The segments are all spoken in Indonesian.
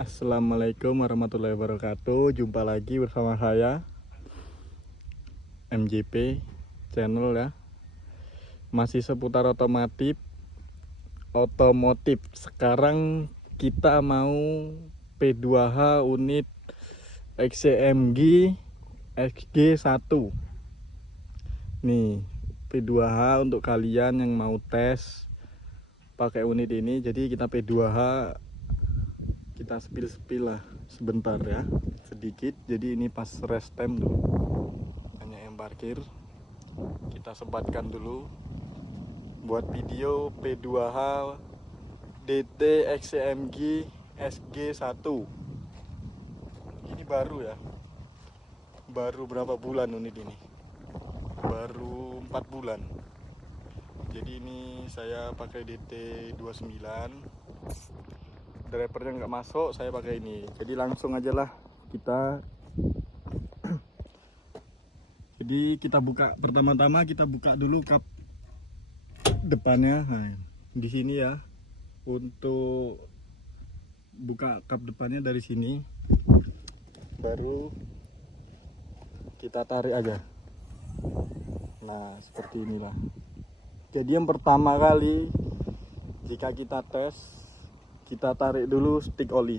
Assalamualaikum warahmatullahi wabarakatuh. Jumpa lagi bersama saya MJP channel ya. Masih seputar otomotif. Sekarang kita mau P2H unit XCMG XG1. Nih, P2H untuk kalian yang mau tes pakai unit ini. Jadi kita P2H, kita spill lah sebentar ya, sedikit. Jadi ini pas rest time dulu, hanya yang parkir. Kita sempatkan dulu buat video P2H DT XCMG SG1. Ini baru ya, baru berapa bulan unit ini, baru 4 bulan. Jadi ini saya pakai DT 29, drivernya nggak masuk, saya pakai ini. Jadi langsung aja lah kita. Jadi kita buka, pertama-tama kita buka dulu kap depannya. Nah, di sini ya, untuk buka kap depannya dari sini, baru kita tarik aja. Nah, seperti inilah. Jadi yang pertama kali jika kita tes, kita tarik dulu stick oli.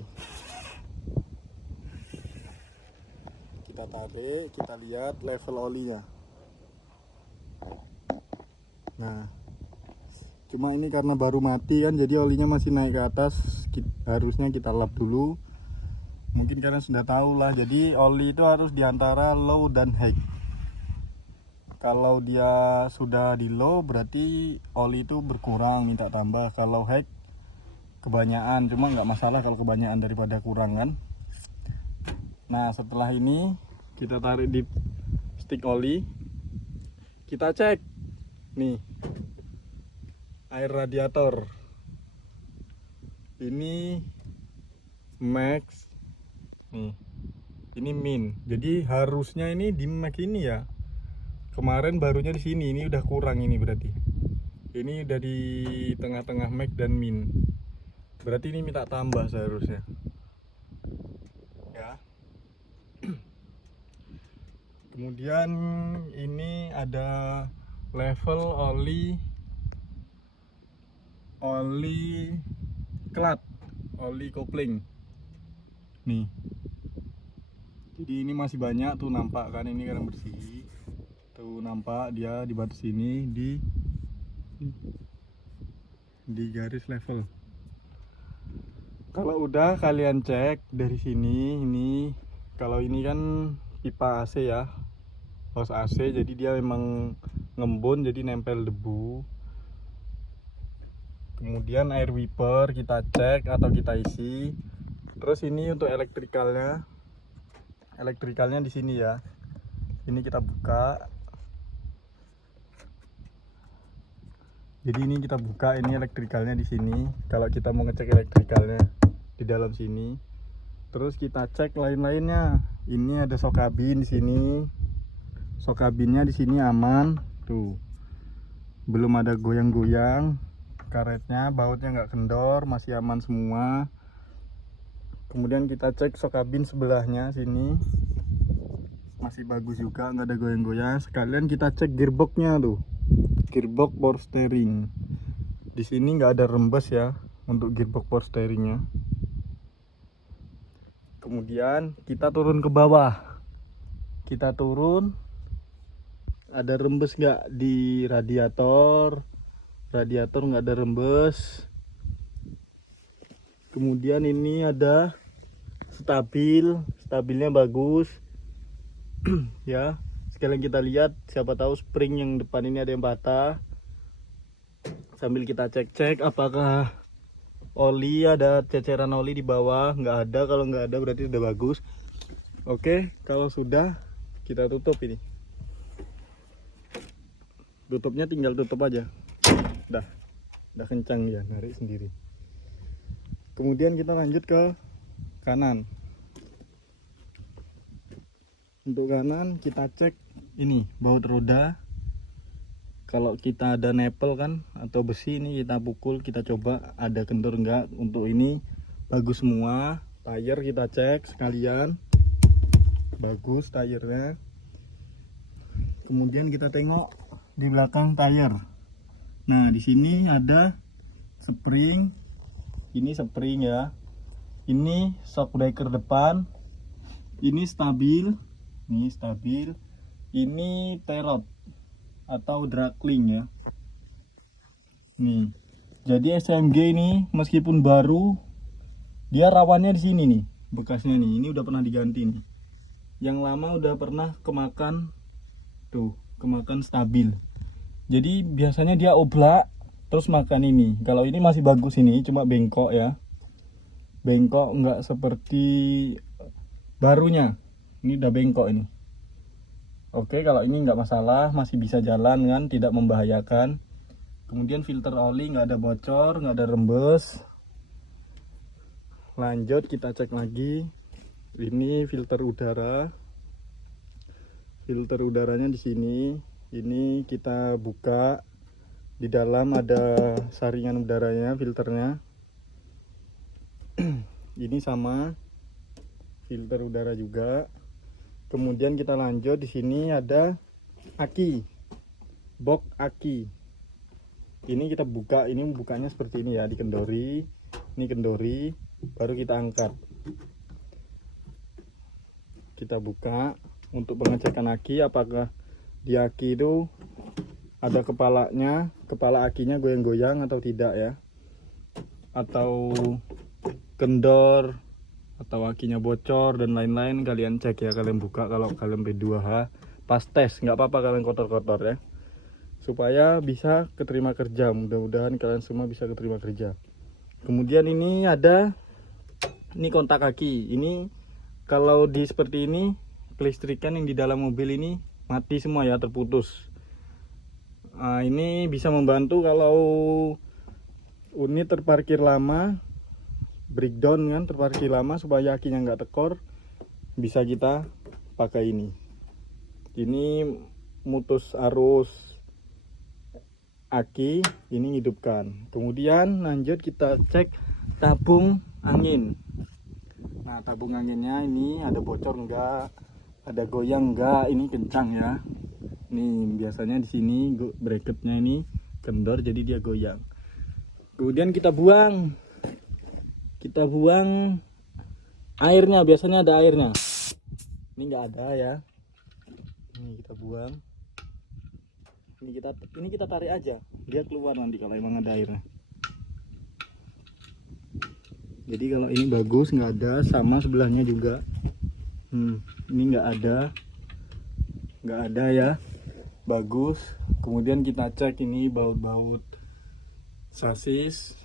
Kita tarik, kita lihat level olinya. Nah, cuma ini karena baru mati kan, jadi olinya masih naik ke atas. Harusnya kita lap dulu. Mungkin kalian sudah tahu lah, jadi oli itu harus diantara low dan high. Kalau dia sudah di low berarti oli itu berkurang, minta tambah. Kalau high kebanyakan, cuma nggak masalah kalau kebanyakan daripada kurang kan. Nah, setelah ini kita tarik di stick oli, kita cek nih air radiator. Ini max nih, ini min. Jadi harusnya ini di max ini ya. Kemarin barunya di sini, ini udah kurang ini berarti. Ini udah di tengah-tengah max dan min. Berarti ini minta tambah seharusnya. Ya. Kemudian ini ada level oli klat, oli kopling. Nih. Jadi ini masih banyak tuh, nampak kan, ini kadang bersih. Tuh nampak dia di batas sini di garis level. Kalau udah kalian cek dari sini, ini kalau ini kan pipa AC ya, hose AC, jadi dia memang ngembun, jadi nempel debu. Kemudian air wiper kita cek atau kita isi. Terus ini untuk elektrikalnya di sini ya. Ini kita buka. Jadi ini kita buka, ini elektrikalnya di sini. Kalau kita mau ngecek elektrikalnya di dalam sini. Terus kita cek lain-lainnya. Ini ada shock kabin di sini. Shock kabinnya di sini aman. Tuh. Belum ada goyang-goyang. Karetnya, bautnya nggak kendor, masih aman semua. Kemudian kita cek shock kabin sebelahnya sini. Masih bagus juga, nggak ada goyang-goyang. Sekalian kita cek gearboxnya tuh. Gearbox power steering. Di sini nggak ada rembes ya untuk gearbox power steeringnya. Kemudian kita turun ke bawah. Kita turun, ada rembes nggak di radiator? Radiator nggak ada rembes. Kemudian ini ada stabilnya bagus. Ya. Sekalian kita lihat, siapa tahu spring yang depan ini ada yang patah. Sambil kita cek-cek apakah oli, ada ceceran oli di bawah. Nggak ada, kalau nggak ada berarti sudah bagus. Oke, kalau sudah kita tutup ini. Tutupnya tinggal tutup aja. Udah kencang ya, narik sendiri. Kemudian kita lanjut ke kanan. Untuk kanan kita cek ini baut roda. Kalau kita ada nepel kan atau besi, ini kita pukul, kita coba ada kendor enggak. Untuk ini bagus semua. Tire kita cek sekalian, bagus tire-nya. Kemudian kita tengok di belakang tire. Nah, di sini ada spring. Ini spring ya. Ini shock breaker depan. Ini stabil. Ini stabil. Ini tie rod atau dragling ya. Nih. Jadi SMG ini meskipun baru, dia rawannya di sini nih, bekasnya nih. Ini udah pernah diganti nih. Yang lama udah pernah kemakan, tuh, kemakan stabil. Jadi biasanya dia oblak, terus makan ini. Kalau ini masih bagus, ini cuma bengkok ya. Bengkok nggak seperti barunya. Ini udah bengkok ini. Oke, kalau ini nggak masalah, masih bisa jalan kan, tidak membahayakan. Kemudian filter oli nggak ada bocor, nggak ada rembes. Lanjut kita cek lagi. Ini filter udara. Filter udaranya di sini. Ini kita buka. Di dalam ada saringan udaranya, filternya. Ini sama filter udara juga. Kemudian kita lanjut, di sini ada aki. Box aki. Ini kita buka, ini bukanya seperti ini ya, dikendori. Ini kendori, baru kita angkat. Kita buka untuk pengecekan aki, apakah di aki itu ada kepalanya, kepala akinya goyang-goyang atau tidak ya, atau kendor, atau akinya bocor dan lain-lain. Kalian cek ya, kalian buka kalau kalian B2H pas tes, nggak apa-apa kalian kotor-kotor ya, supaya bisa keterima kerja. Mudah-mudahan kalian semua bisa keterima kerja. Kemudian ini ada, ini kontak kaki. Ini kalau di seperti ini, kelistrikan yang di dalam mobil ini mati semua ya, terputus. Nah, ini bisa membantu kalau unit terparkir lama, breakdown kan, terparkir lama, supaya akinya nggak tekor, bisa kita pakai ini. Ini mutus arus aki, ini hidupkan. Kemudian lanjut kita cek tabung angin. Nah, tabung anginnya ini ada bocor enggak, ada goyang enggak, ini kencang ya. Nih biasanya di sini bracketnya ini kendor, jadi dia goyang. Kemudian kita buang airnya, biasanya ada airnya. Ini enggak ada ya. Ini kita buang. Ini kita tarik aja, dia keluar nanti kalau emang ada airnya. Jadi kalau ini bagus, nggak ada, sama sebelahnya juga. Ini nggak ada ya, bagus. Kemudian kita cek ini baut-baut sasis,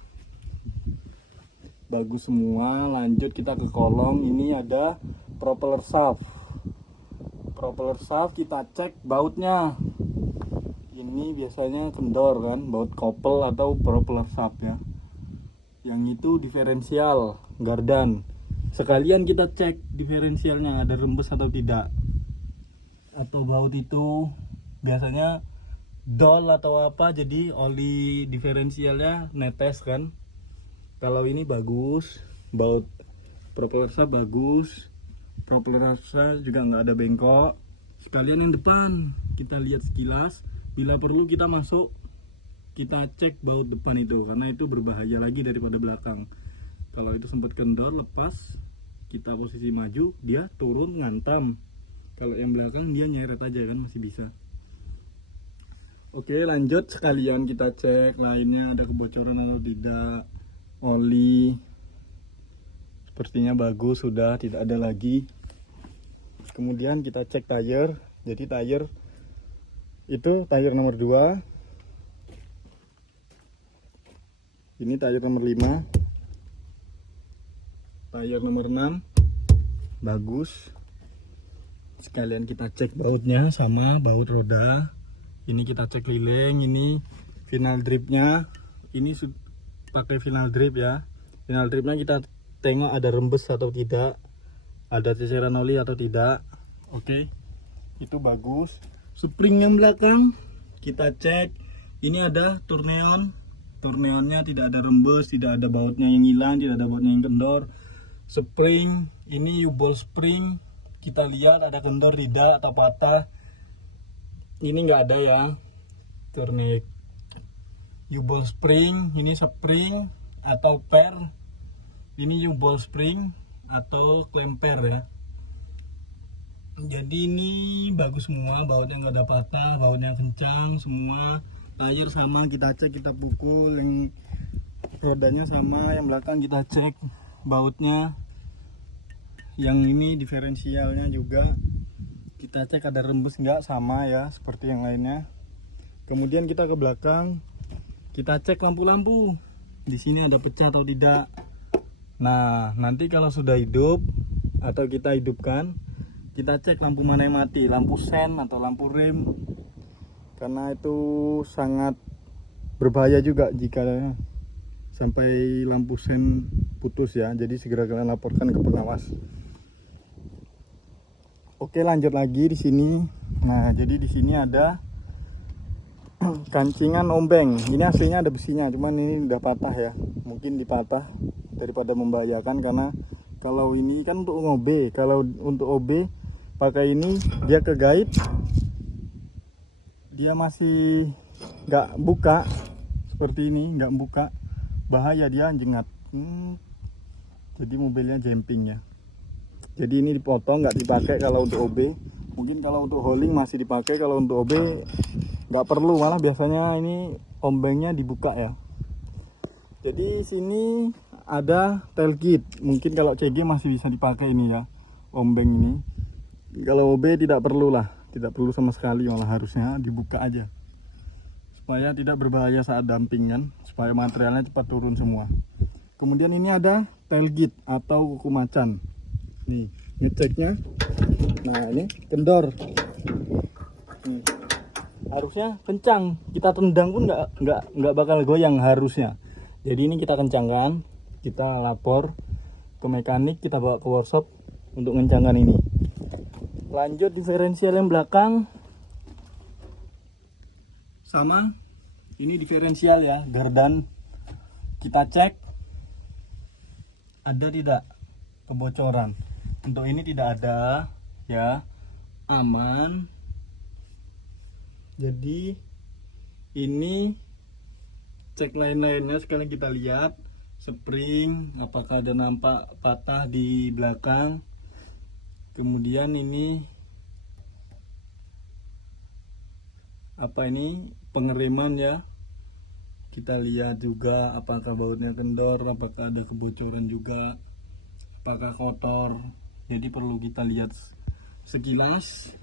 bagus semua. Lanjut kita ke kolong, ini ada propeller shaft. Propeller shaft kita cek bautnya. Ini biasanya kendor kan, baut kopel atau propeller shaft ya. Yang itu diferensial gardan. Sekalian kita cek diferensialnya ada rembes atau tidak. Atau baut itu biasanya dol atau apa, jadi oli diferensialnya netes kan. Kalau ini bagus, baut propeller shaft bagus, propeller shaft juga nggak ada bengkok. Sekalian yang depan kita lihat sekilas. Bila perlu kita masuk, kita cek baut depan itu, karena itu berbahaya lagi daripada belakang. Kalau itu sempat kendor, lepas, kita posisi maju, dia turun ngantam. Kalau yang belakang dia nyeret aja kan, masih bisa. Oke, lanjut sekalian kita cek lainnya ada kebocoran atau tidak. Oli sepertinya bagus, sudah tidak ada lagi. Kemudian kita cek tire. Jadi tire itu tire nomor 2. Ini tire nomor 5. Tire nomor 6 bagus. Sekalian kita cek bautnya sama baut roda. Ini kita cek lilin, ini final dripnya. Ini pakai final drip ya. Final dripnya kita tengok ada rembes atau tidak, ada ceceran oli atau tidak. Oke, itu bagus. Spring yang belakang kita cek, ini ada turneon. Turneonnya tidak ada rembes, tidak ada bautnya yang hilang, tidak ada bautnya yang kendor. spring, ini U-ball spring, kita lihat ada kendor tidak atau patah. Ini nggak ada ya. Turnik U-ball spring, ini spring atau per, ini U-ball spring atau klemper ya. Jadi ini bagus semua, bautnya nggak ada patah, bautnya kencang semua. Tayar sama kita cek, kita pukul, yang rodanya sama, yang belakang kita cek bautnya. Yang ini diferensialnya juga kita cek ada rembes nggak, sama ya seperti yang lainnya. Kemudian kita ke belakang, kita cek lampu-lampu. Di sini ada pecah atau tidak. Nah, nanti kalau sudah hidup atau kita hidupkan, kita cek lampu mana yang mati, lampu sen atau lampu rem. Karena itu sangat berbahaya juga jika sampai lampu sen putus ya. Jadi segera kalian laporkan ke pengawas. Oke, lanjut lagi di sini. Nah, jadi di sini ada kancingan ombeng. Ini aslinya ada besinya, cuman ini udah patah ya. Mungkin dipatah daripada membahayakan, karena kalau ini kan untuk OB. Kalau untuk OB pakai ini dia kegait, dia masih nggak buka seperti ini, nggak buka, bahaya dia jengat. Jadi mobilnya jemping ya. Jadi ini dipotong, nggak dipakai kalau untuk OB. Mungkin kalau untuk hauling masih dipakai, kalau untuk OB nggak perlu, malah biasanya ini ombengnya dibuka ya. Jadi sini ada tailgate, mungkin kalau CG masih bisa dipakai ini ya, ombeng ini. Kalau OB tidak perlu lah, tidak perlu sama sekali, malah harusnya dibuka aja supaya tidak berbahaya saat dumping kan, supaya materialnya cepat turun semua. Kemudian ini ada tailgate atau kuku macan. Nih, ngeceknya. Nah, ini kendor. Nih, harusnya kencang. Kita tendang pun nggak bakal goyang harusnya. Jadi ini kita kencangkan, kita lapor ke mekanik, kita bawa ke workshop untuk kencangkan ini. Lanjut diferensial yang belakang. Sama. Ini diferensial ya, gardan. Kita cek ada tidak kebocoran. Untuk ini tidak ada ya, aman. Jadi ini cek lain-lainnya sekalian kita lihat. Spring apakah ada nampak patah di belakang. Kemudian ini apa, ini pengereman ya, kita lihat juga apakah bautnya kendor, apakah ada kebocoran juga, apakah kotor. Jadi perlu kita lihat sekilas.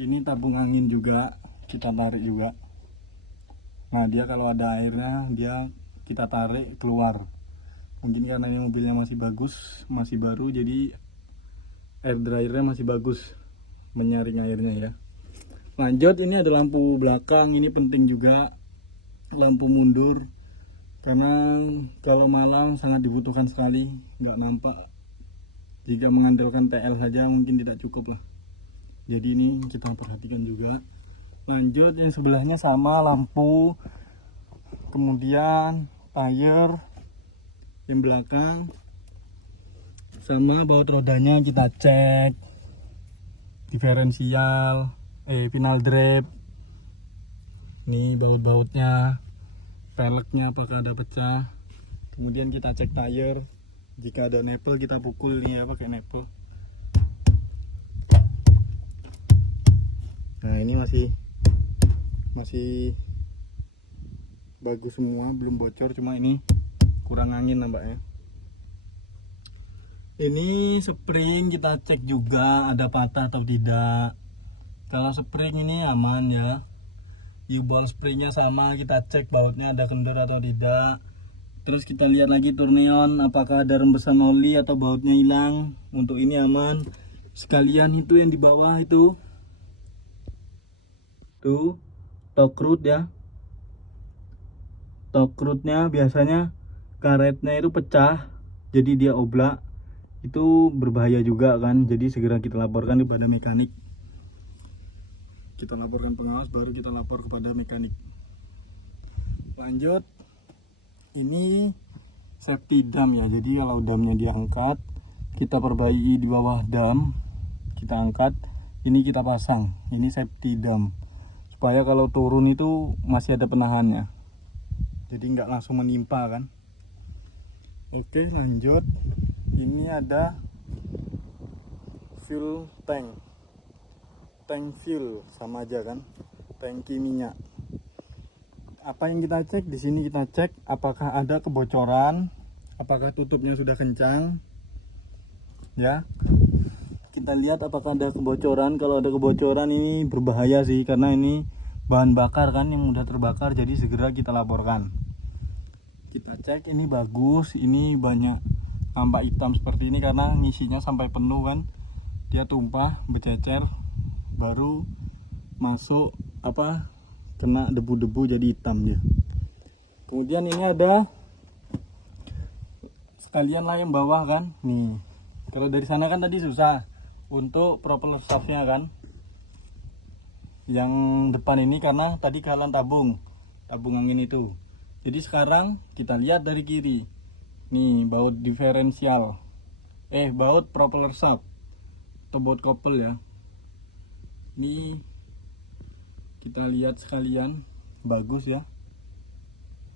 Ini tabung angin juga kita tarik juga. Nah, dia kalau ada airnya dia kita tarik keluar. Mungkin karena ini mobilnya masih bagus, masih baru, jadi air dryernya masih bagus menyaring airnya ya. Lanjut, ini ada lampu belakang, ini penting juga, lampu mundur, karena kalau malam sangat dibutuhkan sekali, nggak nampak. Jika mengandalkan TL saja mungkin tidak cukup lah. Jadi ini kita perhatikan juga. Lanjut, yang sebelahnya sama lampu, kemudian tire yang belakang, sama baut rodanya kita cek, diferensial, final drap. Ini baut-bautnya, peleknya apakah ada pecah. Kemudian kita cek tire, jika ada nepel kita pukul nih ya pakai nepel. Nah, ini masih bagus semua, belum bocor, cuma ini kurang angin nampaknya. Ini spring kita cek juga ada patah atau tidak. Kalau spring ini aman ya. U-ball springnya sama, kita cek bautnya ada kendor atau tidak. Terus kita lihat lagi turneon, apakah ada rembesan oli atau bautnya hilang. Untuk ini aman. Sekalian itu yang di bawah itu tuh tork root ya. Tork rootnya biasanya karetnya itu pecah, jadi dia oblak. Itu berbahaya juga kan, jadi segera kita laporkan kepada mekanik. Kita laporkan pengawas, baru kita lapor kepada mekanik. Lanjut, ini safety dam ya. Jadi kalau damnya diangkat, kita perbaiki di bawah dam, kita angkat, ini kita pasang, ini safety dam, supaya kalau turun itu masih ada penahannya, jadi nggak langsung menimpa kan. Oke, lanjut. Ini ada fuel tank fuel, sama aja kan, tangki minyak. Apa yang kita cek di sini, kita cek apakah ada kebocoran, apakah tutupnya sudah kencang ya. Kita lihat apakah ada kebocoran. Kalau ada kebocoran ini berbahaya sih, karena ini bahan bakar kan yang mudah terbakar, jadi segera kita laporkan. Kita cek, ini bagus, ini banyak tampak hitam seperti ini karena ngisinya sampai penuh kan, dia tumpah bercecer, baru masuk kena debu-debu jadi hitam dia. Kemudian ini ada sekalian lem bawah kan nih. Kalau dari sana kan tadi susah untuk propeller shaftnya kan, yang depan ini karena tadi kalian tabung angin itu. Jadi sekarang kita lihat dari kiri nih, baut diferensial, baut propeller shaft atau baut couple ya. Ini kita lihat sekalian, bagus ya.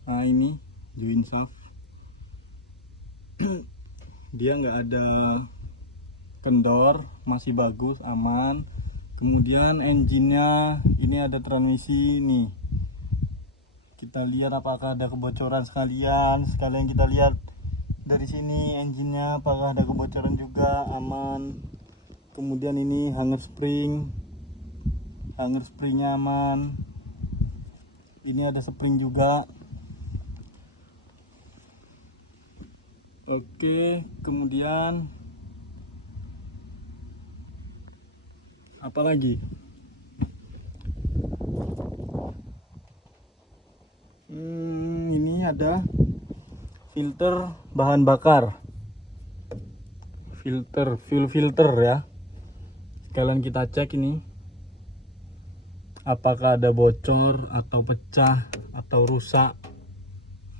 Nah ini join shaft, dia nggak ada kendor, masih bagus, aman. Kemudian engine-nya ini ada transmisi nih. Kita lihat apakah ada kebocoran sekalian kita lihat dari sini engine-nya apakah ada kebocoran juga, aman. Kemudian ini hanger springnya aman. Ini ada spring juga. Oke, kemudian apa lagi? Ini ada filter bahan bakar, fuel filter ya. Sekalian kita cek ini apakah ada bocor atau pecah atau rusak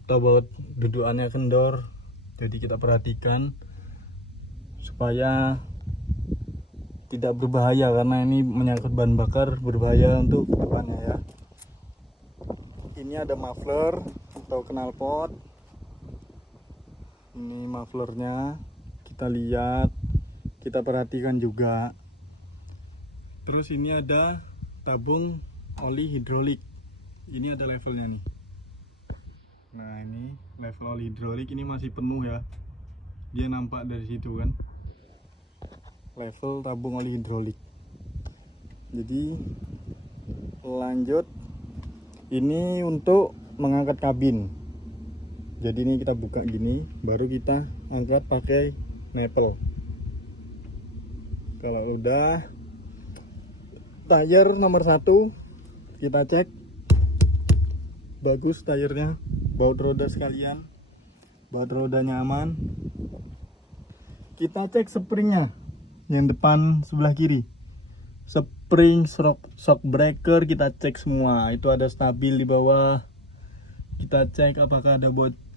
atau baut dudukannya kendor. Jadi kita perhatikan supaya tidak berbahaya, karena ini menyangkut bahan bakar, berbahaya untuk depannya ya. Ini ada muffler atau knalpot. Ini mufflernya, kita lihat, kita perhatikan juga. Terus ini ada tabung oli hidrolik, ini ada levelnya nih. Nah ini level oli hidrolik, ini masih penuh ya, dia nampak dari situ kan, level tabung oli hidrolik. Jadi lanjut, ini untuk mengangkat kabin. Jadi ini kita buka gini, baru kita angkat pakai nepel. Kalau udah, tire nomor 1 kita cek, bagus tire-nya, baut roda sekalian, baut rodanya aman. Kita cek springnya yang depan sebelah kiri, spring, shock breaker kita cek semua, itu ada stabil di bawah. Kita cek apakah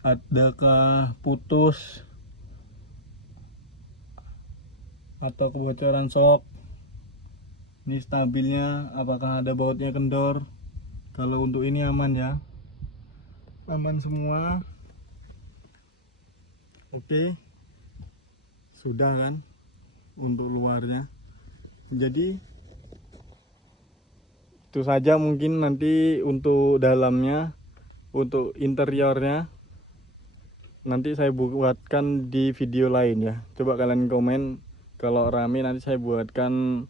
adakah putus atau kebocoran shock. Ini stabilnya, apakah ada bautnya kendor. Kalau untuk ini aman ya, aman semua. Oke, sudah kan untuk luarnya. Jadi itu saja mungkin. Nanti untuk dalamnya, untuk interiornya nanti saya buatkan di video lain ya. Coba kalian komen, kalau rame nanti saya buatkan,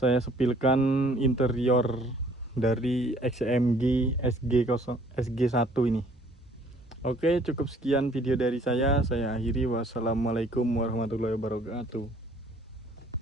saya sepilkan interior dari XCMG SG1 ini. Oke, cukup sekian video dari saya akhiri. Wassalamualaikum warahmatullahi wabarakatuh.